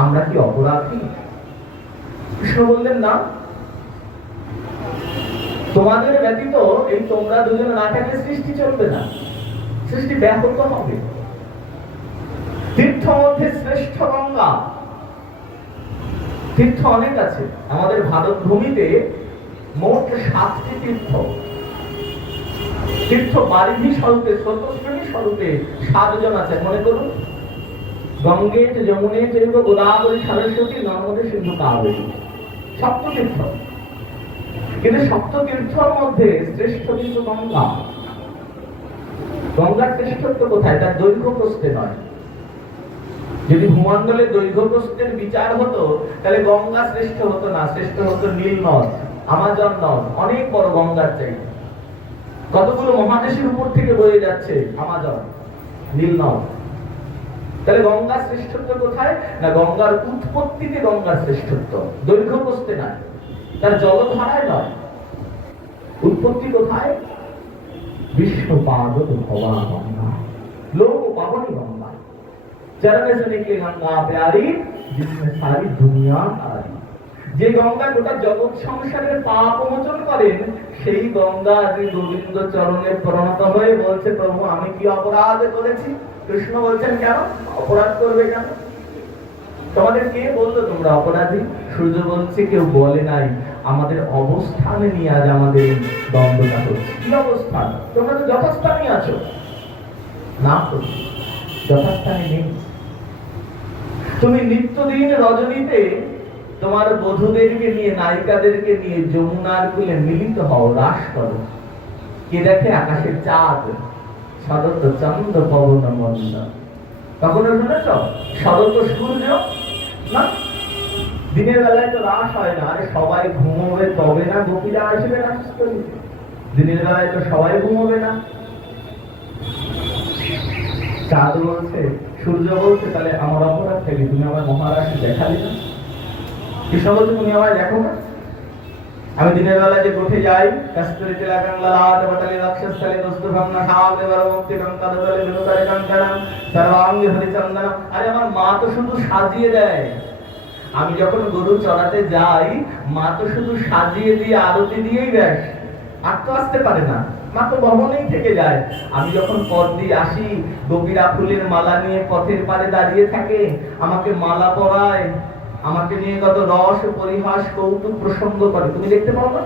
আমরা কি অপরাধী? কৃষ্ণ বললেন না, তোমাদের ব্যতীত এই তোমরা দুজন না থাকলে সৃষ্টি চলবে না, সৃষ্টি ব্যাহত হবে। তীর্থ মধ্যে শ্রেষ্ঠ গঙ্গা। তীর্থ অনেক আছে আমাদের ভারত ভূমিতে, মোট 7টি তীর্থ। তীর্থ বারিধি স্বরূপে, স্রোতস্বিনী স্বরূপে 7 জন আছে। মনে করুন, গঙ্গে যমুনে চৈব গোদাবরী সরস্বতী নর্মদে সিন্ধু কাবেরী, সপ্ততীর্থ। কিন্তু সপ্ততীর্থের মধ্যে শ্রেষ্ঠ কিন্তু গঙ্গা। গঙ্গার শ্রেষ্ঠত্ব কোথায়? তার দৈর্ঘ্য প্রস্থে নয়। যদি ভূমণ্ডলে দৈর্ঘ্য প্রস্থের বিচার হতো তাহলে গঙ্গা শ্রেষ্ঠ হতো না, শ্রেষ্ঠ হতো নীল নদ, আমাজন নদ। অনেক বড় গঙ্গার চাইতে। কতগুলো মহাদেশের উপর থেকে বয়ে যাচ্ছে আমাজন, নীল নদ। তাহলে গঙ্গার শ্রেষ্ঠত্ব কোথায়? না, গঙ্গার উৎপত্তিতে গঙ্গার শ্রেষ্ঠত্ব, দৈর্ঘ্য প্রস্থে না, তার জলধারায় নয়। উৎপত্তি কোথায়? विष्णु पाद भवा गंगा, लोग पावनी गंगा, चरण से निकले गंगा प्यारी, जिसमें सारी दुनिया तारी। যে গঙ্গা গোটা জগৎ সংসারের পাপ মোচন করেন, সেই গঙ্গা আজ গোবিন্দ চরণে প্রণত হয়ে বলছে, প্রভু আমি কি অপরাধ করেছি? কৃষ্ণ বলছেন, কেন অপরাধ করবে? কেন? তোমাদের কে বললো তোমরা অপরাধী? সূর্য বলছে, কেউ বলে নাই। আমাদের অবস্থানে নিয়ে আজ আমাদের দ্বন্দ্বটা হচ্ছে। কি অবস্থান? তোমরা তো যথাস্থানে আছো না, যথাস্থানে নেই। তুমি নিত্যদিন রজনীতে তোমার বধূদেরকে নিয়ে, নায়িকাদেরকে নিয়ে যমুনার কূলে মিলিত হও, রাস করো। কে দেখে? আকাশের চাঁদ, শরৎ চন্দ্র পবন মন্দ। কখনো শুনেছ শরৎ সূর্য? না, দিনের বেলায় তো রাস হয় না। আরে সবাই ঘুমোবে তবে না গোপীরা আসবে রাস করিতে। দিনের বেলায় তো সবাই ঘুমোবে না। চাঁদ বলছে, সূর্য বলছে, তাহলে আমার অপরাধ থেকে তুমি আমার মহারাজ দেখালে না। কৃষ্ণ বলছে, তুমি আমায় দেখো না? আমি দিনের বেলা যে উঠে যাই, কস্তুরী তিলকং ললাট বটলে লক্ষস্থলে দস্তুভং নাসাগ্রে বরমুক্তিকং তদতলে বিনুতারে কঙ্কণং সর্বাঙ্গে হরিচন্দনম। আরে আমার মা তো শুধু সাজিয়ে দেয়। আমি যখন গরু চড়াতে যাই, মা তো শুধু সাজিয়ে দিয়ে আরতি দিয়েই ব্যাস, আর তো আসতে পারে না, মা তো ভবনেই থেকে যায়। আমি যখন পথ দিয়ে আসি, গোপীরা ফুলের মালা নিয়ে পথের পাড়ে দাঁড়িয়ে থাকে, আমাকে মালা পরায়, আমাকে নিয়ে কত রস পরিহাস কৌতুক প্রসঙ্গ করে। তুমি দেখতে পাও না?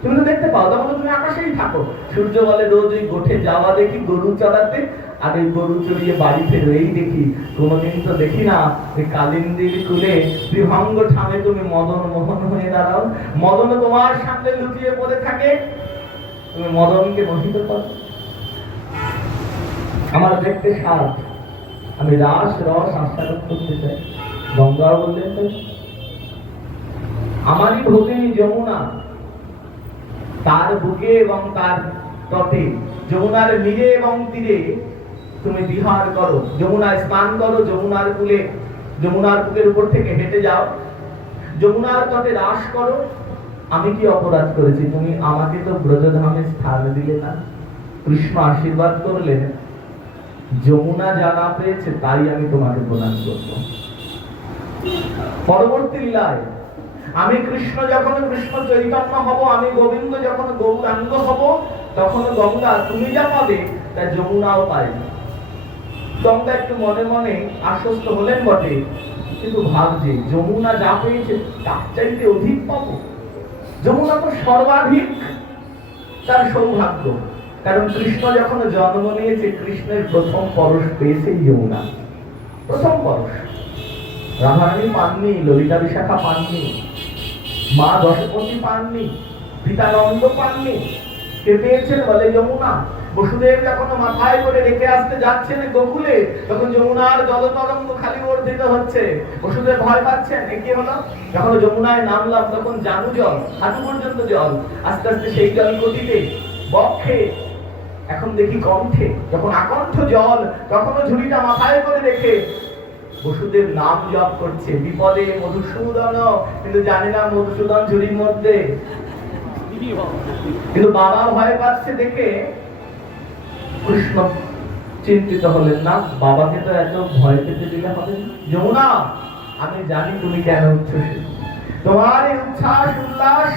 তুমি তো দেখতে পাও, তখন তুমি আকাশেই থাকো। সূর্য বলে, রোজ ওই গোঠে যাওয়া দেখি গরু চড়াতে, আর এই গরু চড়িয়ে বাড়ি ফেরোই দেখি। কোনোদিন তো দেখি না ওই কালিন্দির কুলে বিভঙ্গ ঠামে তুমি মদন মোহন হয়ে দাঁড়াও। মদন তোমার সামনে লুটিয়ে পড়ে থাকে, তুমি মদনকে মোহিত করো। আমার দেখতে স্বাদ, আমি রাস রস আস্বাদন করতে চাই। গঙ্গা বললেন, আমারই ভগিনী যমুনা, তার বুকে এবং তার তটে, যমুনার নীরে এবং তীরে তুমি বিহার করো, যমুনায় স্নান করো, যমুনার কূলে, যমুনার বুকের উপর থেকে হেঁটে যাও, যমুনার তটে রাস করো। আমি কি অপরাধ করেছি? তুমি আমাকে তো ব্রজধামে স্থান দিলে না। কৃষ্ণ আশীর্বাদ করলেন, যমুনা জানা পেয়েছে তাই আমি তোমাকে প্রণাম করবো। পরবর্তী লীলায় আমি কৃষ্ণ যখন কৃষ্ণ চৈতন্য হব, আমি গোবিন্দ যখন গৌরাঙ্গ হব, তখন গঙ্গা তুমি যা পাবে তা যমুনাও পায়। গঙ্গা একটু মনে মনে আশ্বস্ত হলেন বটে, কিন্তু ভাবছে যমুনা যা পেয়েছে তার চাইতে অধিক পাবো। যমুনা তো সর্বাধিক তার সৌভাগ্য, কারণ কৃষ্ণ যখন জন্ম নিয়েছে, কৃষ্ণের প্রথম পরশ পেয়েছে যমুনা, প্রথম পরশ। রাধারানী পাননি, ললিতা বিশাখা পাননি, মা দশপতি পাননি, পিতা নন্দ পাননি। কে পেয়েছেন? বলে যমুনা। বসুদেব যখন মাথায় করে রেখে আসতে যাচ্ছেন গোকুলে, তখন যমুনার জলতরঙ্গ খালি বর্ধিত হচ্ছে। বসুদেব ভয় পাচ্ছেন, এ কি হলো? যখন যমুনায় নামলাম তখন জানু জল, হাঁটু পর্যন্ত জল, আস্তে আস্তে সেই জল গতিতে বক্ষে, এখন দেখি কণ্ঠে। যখন আকণ্ঠ জল, তখনও ঝুড়িটা মাথায় করে রেখে বসুদেব নাম জপ করছে, বিপদে মধুসূদন, কিন্তু জানে না মধুসূদন ঝুড়ির মধ্যে। কিন্তু বাবা ভয় পাচ্ছে দেখে কৃষ্ণ চিন্তিত হলেন না, বাবাকে তো এত ভয় পেতে দিলে হবে। যমুনা আমি জানি তুমি কেন উচ্ছ্বসিত। তোমার এই উচ্ছ্বাস উল্লাস,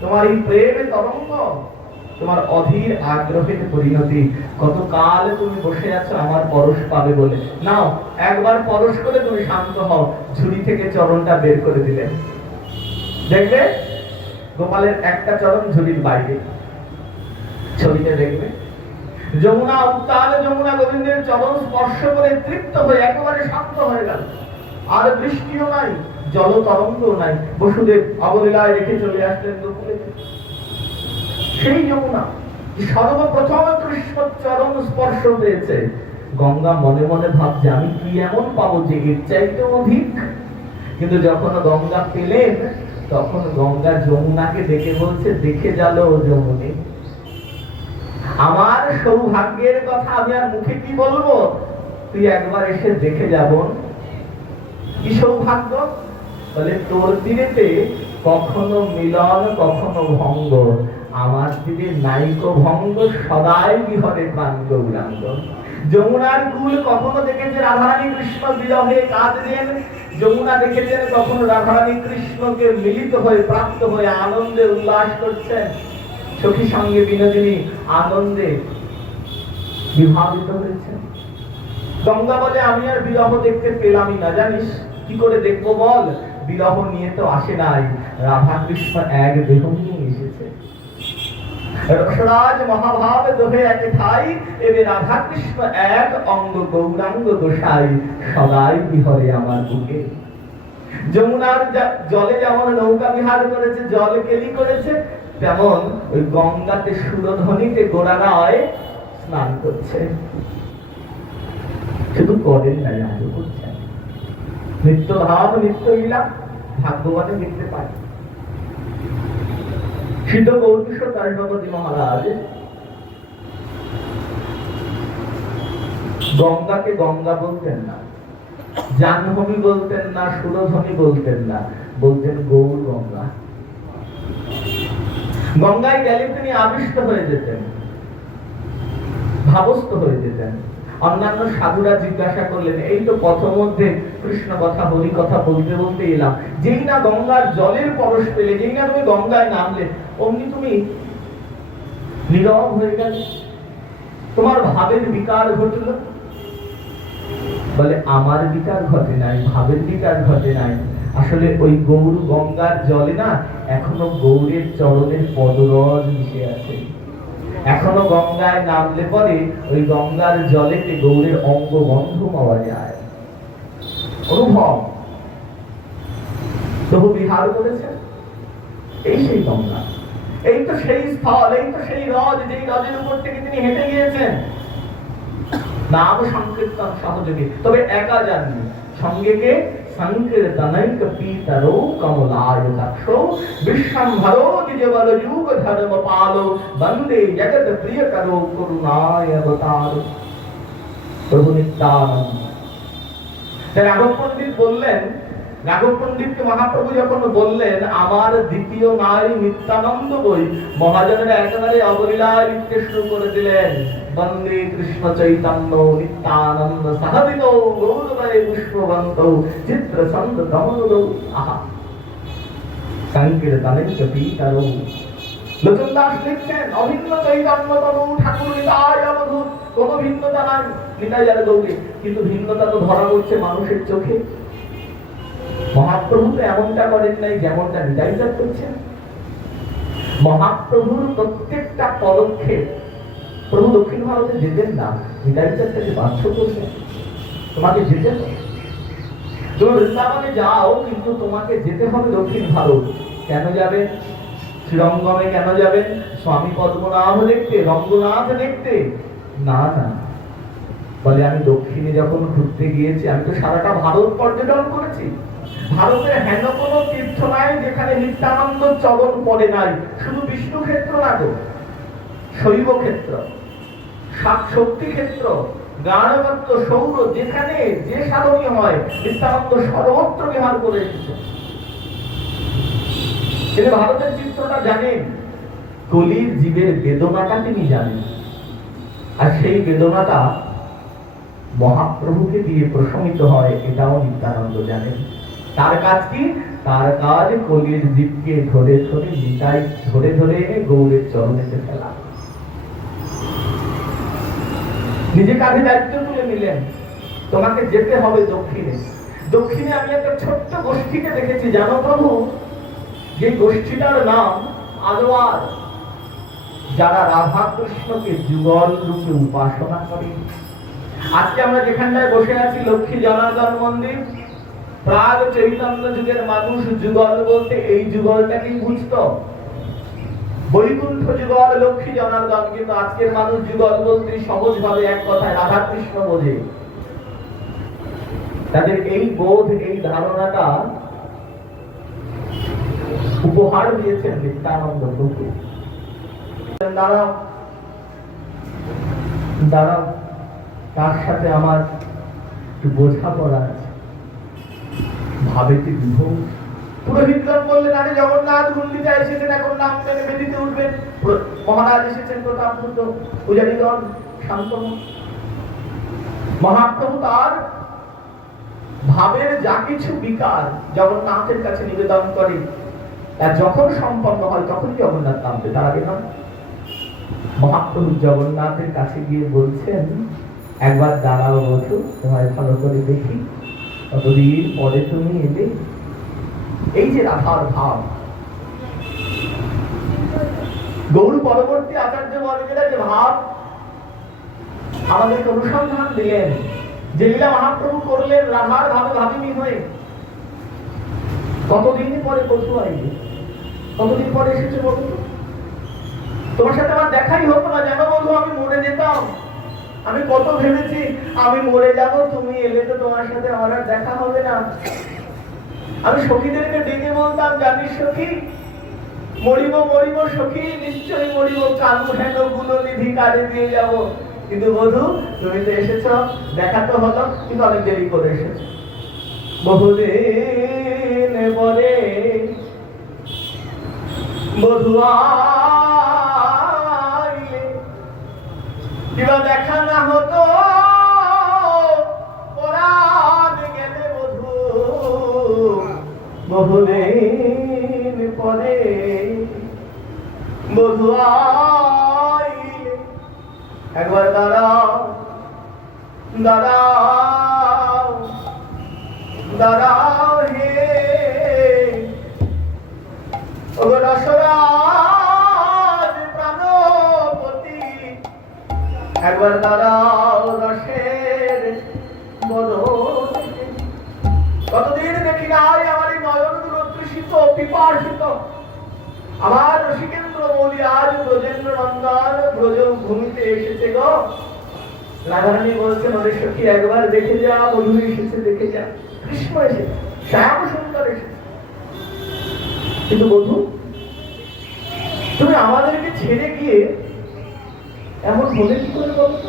তোমার এই প্রেমের তরঙ্গ, তোমার অধীর আগ্রহের পরিণতি। কতকাল তুমি বসে আছো আমার পরশ পাবে বলে। নাও একবার পরশ করে তুমি শান্ত হও। ঝুড়ি থেকে চরণটা বের করে দিলেন, দেখবে গোপালের একটা চরণ ঝুড়ির বাইরে। ছবিতে দেখবে যমুনা, উত্তাল যমুনা গোবিন্দের চরণ স্পর্শ করে তৃপ্ত হয়ে একেবারে শান্ত হয়ে গেল। আর বৃষ্টিও নাই, জল তরঙ্গও নাই। বসুদেব অবলীলায় রেখে চলে আসলেন গোকুলে। সেই যমুনা সর্বপ্রথম কৃষ্ণ চরণ স্পর্শ পেয়েছে। গঙ্গা মনে মনে ভাবছে আমি কি এমন পাবো যে এর চাইতে অধিক। কিন্তু যখন গঙ্গা পেলেন, তখন গঙ্গা যমুনাকে দেখে বলছে, দেখে গেল যমুনে, আমার সৌভাগ্যের কথা আমি আর মুখে কি বলবো, তুই একবার এসে দেখে যাব। কি সৌভাগ্য? বলে তোর তীরেতে কখনো মিলন কখনো ভঙ্গ, আমার তীরে নাইকো ভঙ্গ, সদাই বিহরে প্রাণ গৌরাঙ্গ। যমুনার কুল কখনো দেখেছে রাধারানী কৃষ্ণ বিরহে কাঁদছেন, যমুনা দেখেছেন কখনো রাধারানী কৃষ্ণকে মিলিত হয়ে প্রাপ্ত হয়ে আনন্দে উল্লাস করছেন। সখী সঙ্গে বিনোদিনী আনন্দে বিভাবিত হয়েছেন। গঙ্গা বলে আমি আর বিরহ দেখতে পেলামই না, জানিস কি করে দেখবো বল? বিরহ নিয়ে তো আসে নাই, রাধা কৃষ্ণ এক দেহ নিয়ে এসেছে। রসরাজ মহাভাব দোহে এক ঠাই, এবে রাধা কৃষ্ণ এক অঙ্গ গৌরাঙ্গ গোসাই, সদাই বিহরে আমার বুকে। যমুনার জলে যেমন নৌকা বিহার করেছে, জল কেলি করেছে, তেমন ওই গঙ্গাতে সুরধ্বনিতে গোড়ায় স্নান করছে। শুধু করেন নাই, আজও করছেন। নিত্য ভাব নিত্য লীলা ভাগ্যবানে দেখতে পাই। সিদ্ধ গৌরীশ্বর কারণবতী মহারাজ গঙ্গাকে গঙ্গা বলতেন না, জাহ্নবী বলতেন না, সুরধ্বনি বলতেন না, বলতেন গৌর গঙ্গা। গঙ্গায় গেলে তিনি আবিষ্ট হয়ে যেতেন, ভাবস্থ হয়ে যেতেন। অন্যান্য সাধুরা জিজ্ঞাসা করলেন, এই তো পথ মধ্যে কৃষ্ণ কথা হরি কথা বলতে বলতে এলাম, যেই না গঙ্গার জলের পরশ পেলে, যেই না তুমি গঙ্গায় নামলে, অমনি তুমি নীরব হয়ে গেলে, তোমার ভাবের বিকার ঘটল। বলে আমার বিকার ঘটে নাই, ভাবের বিকার ঘটে নাই। আসলে ওই গৌর গঙ্গার জলে না এখনো গৌরের চরণের পদরজ মিশে আছে। এখনো গঙ্গায় নামলে পরে ওই গঙ্গার জলেতে গৌরের অঙ্গ গন্ধ পাওয়া যায়, অনুভব। প্রভু বিহার করেছেন, এই সেই গঙ্গা, এই তো সেই স্থল, এই তো সেই হ্রদ, যেই হ্রদের উপর থেকে তিনি হেঁটে গিয়েছেন নাম সংকীর্তন সহযোগী। তবে একা যাননি, সঙ্গে কে? সংকীর্তনৈক পীতরো কমলায় দক্ষো বিশ্বম্ভরো দ্বিজবল যুগ ধর্ম পালো বন্দে জগৎ প্রিয় করো করুণায় অবতার। প্রভু নিত্যানন্দ। রাঘব পণ্ডিত বললেন, রাঘব পণ্ডিতকে মহাপ্রভু যখন বললেন আমার দ্বিতীয় নারী নিত্যানন্দ বই, মহাজনেরা একেবারে অবলীলায় লিখতে শুরু করে দিলেন, বন্দে কৃষ্ণ চৈতন্য নিত্যানন্দ সাহাবিত গৌরবায় পুষ্পবন্ত চিত্র ছন্দ দমনদ। আহা, সংকীর্তনৈক পীতরো। লোচন দাস লিখছেন, অভিন্ন চৈতন্য তনু ঠাকুর নিতাই অবধূত, কোন ভিন্নতা নাই নিতাই আর গৌরী, কিন্তু ভিন্নতা তো ধরা পড়ছে মানুষের চোখে। মহাপ্রভু তো এমনটা করেন নাই যেমনটা নিতাই চাঁদ করছেন। মহাপ্রভুর প্রত্যেকটা পদক্ষেপ, প্রভু দক্ষিণ ভারতে যেতেন না, নিতাই চাঁদ তাকে বাধ্য করছেন, তোমাকে যেতে হবে, তুমি বৃন্দাবনে যাও, কিন্তু তোমাকে যেতে হবে দক্ষিণ ভারত। কেন যাবেন? শ্রীরঙ্গমে কেন যাবেন? স্বামী পদ্মনাভ দেখতে, রঙ্গনাথ দেখতে? না না, বলে আমি দক্ষিণে যখন ঘুরতে গিয়েছি, আমি তো সারাটা ভারত পর্যটন করেছি। ভারতের হেন কোন তীর্থ নাই যেখানে নিত্যানন্দ চরণ পড়ে নাই। শুধু বিষ্ণু ক্ষেত্র না গো, শৈব ক্ষেত্র, শক্তি ক্ষেত্র, গাঢ়বত্ত, সৌর, যেখানে যে সাধনী হয় নিত্যানন্দ সর্বত্র বিহার করে এসেছে। তিনি ভারতের চিত্রটা জানেন, কলির জীবের বেদনাটা তিনি জানেন। আর সেই বেদনাটা মহাপ্রভুকে দিয়ে প্রশমিত হয়, এটাও নিত্যানন্দ জানেন। তার কাজ কি? তার কাজ কলির দ্বীপকে ধরে ধরে নিতাই ধরে ধরে এনে গৌরের চরণেতে ফেলা। নিজে কাঁধে দায়িত্ব তুলে নিলেন, তোমাকে যেতে হবে দক্ষিণে। দক্ষিণে আমি একটা ছোট্ট গোষ্ঠীকে দেখেছি, জানো প্রভু, যে গোষ্ঠীটার নাম আলোয়ার, যারা রাধা কৃষ্ণকে যুগল রূপে উপাসনা করে। আজকে আমরা যেখানটায় বসে আছি, লক্ষ্মী জনার্দন মন্দির, প্রাগ চৈতন্য যুগের মানুষ যুগল বলতে এই যুগলটাকেই বুঝত, বৈকুণ্ঠ যুগল, লক্ষ্মী জনার্দন। কিন্তু আজকের মানুষ যুগল বলতে সহজভাবে এক কথায় রাধা কৃষ্ণ বোঝে। তাদের এই বোধ, এই ধারণাটা উপহার দিয়েছেন নিত্যানন্দ প্রভু। দাঁড়াও দাঁড়াও, তার সাথে আমার একটু বোঝাপড়া আছে। ভাবেতে বিভোর পুরোহিতগণ বললেন, আরে জগন্নাথ গুন্ডিতে এসেছেন, এখন নাম মেনে বেদিতে উঠবেন। মহারাজ এসেছেন, প্রতাপপুত্র পূজারীগণ শান্ত। মহাপ্রভু তার ভাবের যা কিছু বিকার জগন্নাথের কাছে নিবেদন করে, আর যখন সম্পন্ন হয় তখন জগন্নাথ নামবে, তার আগে নয়। মহাপ্রভু জগন্নাথের কাছে গিয়ে বলছেন, একবার দাঁড়াও বধূ, তোমায় ভালো করে দেখি, কতদিন পরে তুমি এলে। এই যে রাধার ভাব, গৌর পরবর্তী আচার্য বর্গেরা যে ভাব আমাদেরকে অনুসন্ধান দিলেন, যে লীলা মহাপ্রভু করলেন রাধার ভাবে ভাবিনী হয়ে। কতদিন পরে বধূ আইবে, কতদিন পরে এসেছে বধূ। তোমার সাথে আমার দেখাই হতো না, জানো বধূ, আমি মরে যেতাম। আমি কত ভেবেছি আমি মরে যাব, তুমি এলে তো তোমার সাথে আমার আর দেখা হবে না। আমি সখীদেরকে ডেকে বলতাম, জানিস সখী, মরিব মরিব সখী, নিশ্চয়ই মরিব, কানু হেন গুলো নিধি কাজে দিয়ে যাব। কিন্তু বধূ, তুমি তো এসেছ, দেখা তো হলো, কিন্তু অনেক দেরি করে এসেছ। বহুদিন পরে বধূ আইলে, কিবা দেখা না হতো, পরাণ গেলে বধূ। বহুদিন পরে বধূ আইলে, একবার দাঁড়াও দাঁড়াও দাঁড়াও হে ওগো রসরাজ প্রাণপতি, একবার দাঁড়াও রসের বদন। কতদিন দেখি নাই আমার এই নয়ন দুরদৃশিত পিপাসিত আমার রসিকেন্দ্র মৌলি, আজ ব্রজেন্দ্র নন্দন ব্রজ ভূমিতে এসেছে গো। রাধারানী বলছেন, ওরে সখী, একবার দেখে যা, বধূ এসেছে, দেখে যা। কৃষ্ণ এসেছে, শ্যাম সুন্দর এসেছে। কিন্তু বধূ, তুমি আমাদেরকে ছেড়ে গিয়ে এমন হলে কি করে বলতো?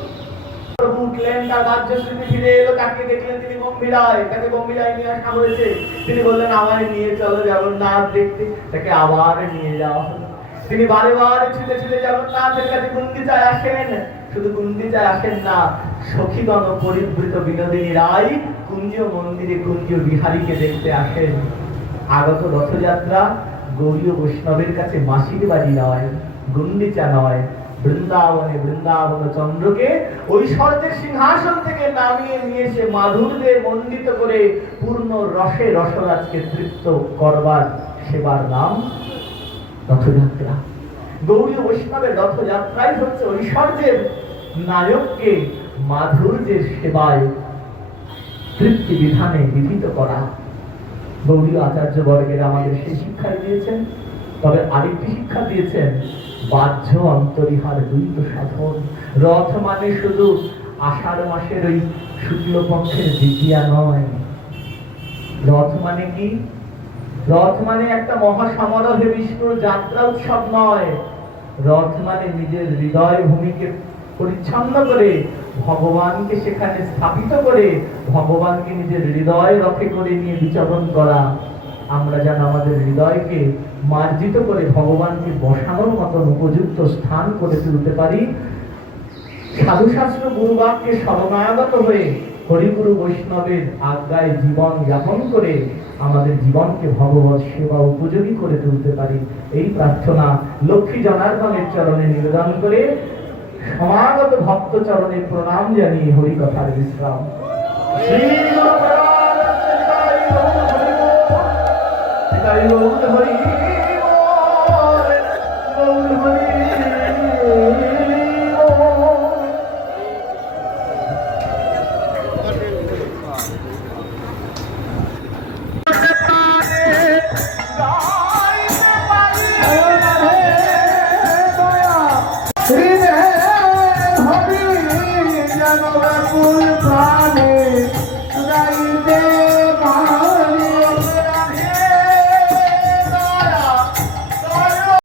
উঠলেন, তার বাহ্য স্মৃতি ফিরে এলো, তাকে দেখলেন তিনি গম্ভীরায়, তাকে গম্ভীরায় নিয়ে আসা হয়েছে। তিনি বললেন, আমায় নিয়ে চলো জগন্নাথ দেখতে। তাকে আবার নিয়ে যাওয়া হলো। তিনি বারে বারে ছুটে ছুটে জগন্নাথের কাছে গুন্ডিচায় আসেন। শুধু গুন্ডিচায় আসেন না, সখীগণ পরিবৃত বিনোদিনী রায় কুঞ্জ মন্দিরে কুঞ্জ বিহারীকে দেখতে আসেন। আগত রথযাত্রা গৌরীয় বৈষ্ণবের কাছে মাসির বাড়ি নয়, গুন্ডিচা নয়, বৃন্দাবনে বৃন্দাবন চন্দ্রকে ঐশ্বর্যের সিংহাসন থেকে নামিয়ে নিয়ে এসে মাধুর্যে মণ্ডিত করে পূর্ণ রসে রসরাজকে তৃপ্ত করবার সেবার নাম রথযাত্রা। গৌরীয় বৈষ্ণবের রথযাত্রাই হচ্ছে ঐশ্বর্যের নায়ককে মাধুর্যের সেবায় তৃপ্তি বিধানে বিধিত করা। গৌরীয় আচার্য বর্গের আমাদের সেই শিক্ষা দিয়েছেন। তবে আরেকটি শিক্ষা দিয়েছেন, বাহ্য অন্তরিহার দ্বৈত সাধন। রথ মানে শুধু আষাঢ় মাসের ওই শুক্লপক্ষের দ্বিতীয়া নয়। রথ মানে কি? রথ মানে একটা মহাসমারোহে বিষ্ণুর যাত্রা উৎসব নয়। রথ মানে নিজের হৃদয় ভূমিকে পরিচ্ছন্ন করে ভগবানকে সেখানে স্থাপিত করে ভগবানকে নিজের হৃদয় রথে করে নিয়ে বিচরণ করা। আমরা যেন আমাদের হৃদয়কে মার্জিত করে ভগবানকে বসানোর মতন উপযুক্ত স্থান করে তুলতে পারি, সাধুশাস্ত্র গুরুবাক্যে শরণাগত হয়ে হরিগুরু বৈষ্ণবের আজ্ঞায় জীবন যাপন করে আমাদের জীবনকে ভগবৎ সেবা উপযোগী করে তুলতে পারি, এই প্রার্থনা লক্ষ্মী জনার্দনের চরণে নিবেদন করে সমাগত ভক্ত চরণে প্রণাম জানিয়ে হরি কথার বিশ্রাম। শ্রী গুরু হরি হরি